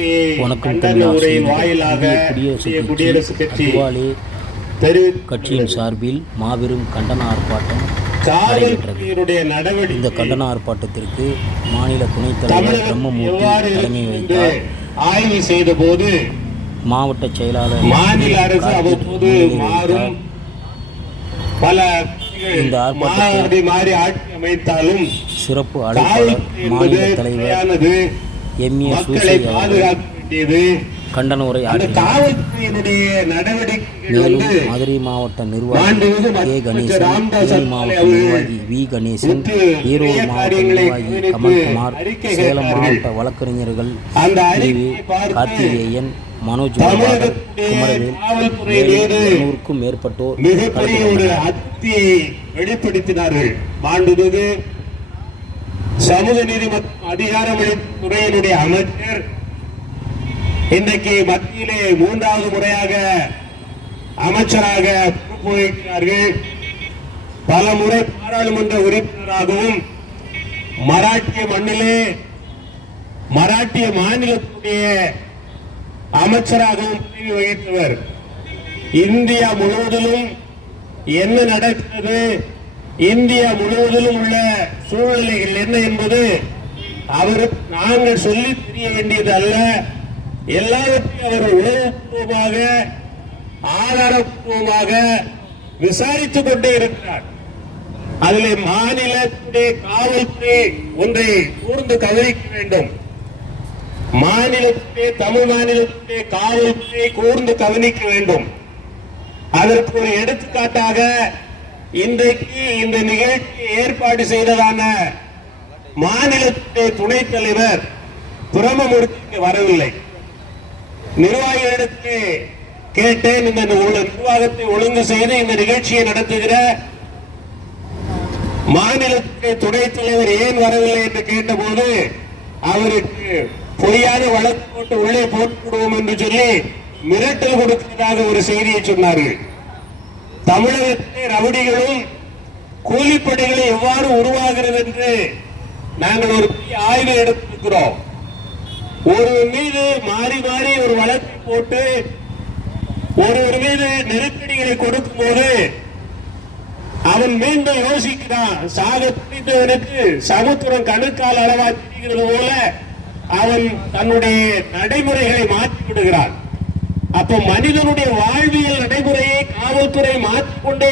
வணக்கம் இந்திய கட்சி அத்வாலே தெரிவித்துள்ளது. கட்சியின் சார்பில் மாபெரும் கண்டன ஆர்ப்பாட்டம் நடைபெற்றது இந்த கண்டன ஆர்ப்பாட்டத்திற்கு மாநில துணைத் தலைவர் பிரம்மமூர்த்தி தலைமை வைத்தார் ஆய்வு செய்த போது மாவட்ட செயலாளர் மாநில அரசு அவ்வப்போது மாறும். பல இந்த ஆர்ப்பாட்டத்தில் சிறப்பு அழைப்பாளர் மாநில தலைவர் முறையானது எம் ஏ மக்களை சூசை கண்டன உரை மேலும் மதுரை மாவட்ட நிர்வாகி கே கணேசன் தேனி மாவட்ட நிர்வாகி வி கணேசன் ஈரோடு மாவட்ட நிர்வாகி கமல்குமார் சேலம். மாவட்ட வழக்கறிஞர்கள் அந்த பிரிவு கார்த்திகேயன் மனோஜ் குமரவேல் இருநூறுக்கும் மேற்பட்டோர் மிகப்பெரிய ஒரு. அத்தியை வெளிப்படுத்தினார்கள் மாண்புமிகு சமூக நீதி மற்றும் துறையினுடைய அமைச்சர் இன்றைக்கு மத்தியிலே மூன்றாவது முறையாக அமைச்சராக பொறுப்பு வகிக்கிறார்கள் பல முறை பாராளுமன்ற உறுப்பினராகவும் மராட்டிய மண்ணிலே மராட்டிய மாநிலத்துடைய அமைச்சராகவும் பதவி வகித்தவர். இந்தியா முழுவதிலும் என்ன நடக்கிறது? இந்தியா முழுவதிலும் உள்ள சூழ்நிலைகள் என்ன என்பது அவர் நாங்கள் சொல்லி தெரிய வேண்டியது அல்ல எல்லாவற்றையும் அவர் உணர்வுபூர்வமாக ஆதாரப்பூர்வமாக விசாரித்துக் கொண்டே இருக்கிறார். அதில் மாநிலத்துடைய காவல்துறை ஒன்றை கூர்ந்து கவனிக்க வேண்டும். மாநிலத்திலே தமிழ் மாநிலத்திலே காவல்துறை கூர்ந்து கவனிக்க வேண்டும். அதற்கு ஒரு எடுத்துக்காட்டாக இன்றைக்கு இந்த நிகழ்ச்சியை ஏற்பாடு செய்ததான மாநிலத்துடைய துணைத் தலைவர் பிரமமூர்த்திக்கு வரவில்லை. நிர்வாகிகளிடத்து கேட்டேன் இந்த நிர்வாகத்தை ஒழுங்கு செய்து இந்த நிகழ்ச்சியை நடத்துகிற மாநிலத்துடைய துணைத் தலைவர் ஏன் வரவில்லை என்று கேட்டபோது அவருக்கு பொய்யான வழக்கு போட்டு உள்ளே போட்டுவிடுவோம் என்று சொல்லி மிரட்டல் கொடுத்ததாக ஒரு செய்தியை சொன்னார்கள். தமிழகத்திலே ரவுடிகளும் கூலிப்படைகளும் எவ்வாறு உருவாகிறது என்று நாங்கள் ஒரு பெரிய ஆய்வு எடுத்திருக்கிறோம். ஒருவர் மீது மாறி மாறி ஒரு வழக்கு போட்டு ஒருவர் மீது நெருக்கடிகளை கொடுக்கும் போது அவன் மீண்டும் யோசிக்கிறான் சாக பிடித்தவனுக்கு சமுத்திரம் கணுக்கால் அளவா தெரிகிறது போல அவன் தன்னுடைய நடைமுறைகளை மாற்றி விடுகிறான் அப்ப மனிதனுடைய வாழ்வியல் காவல்துறை மாற்றிக்கொண்டே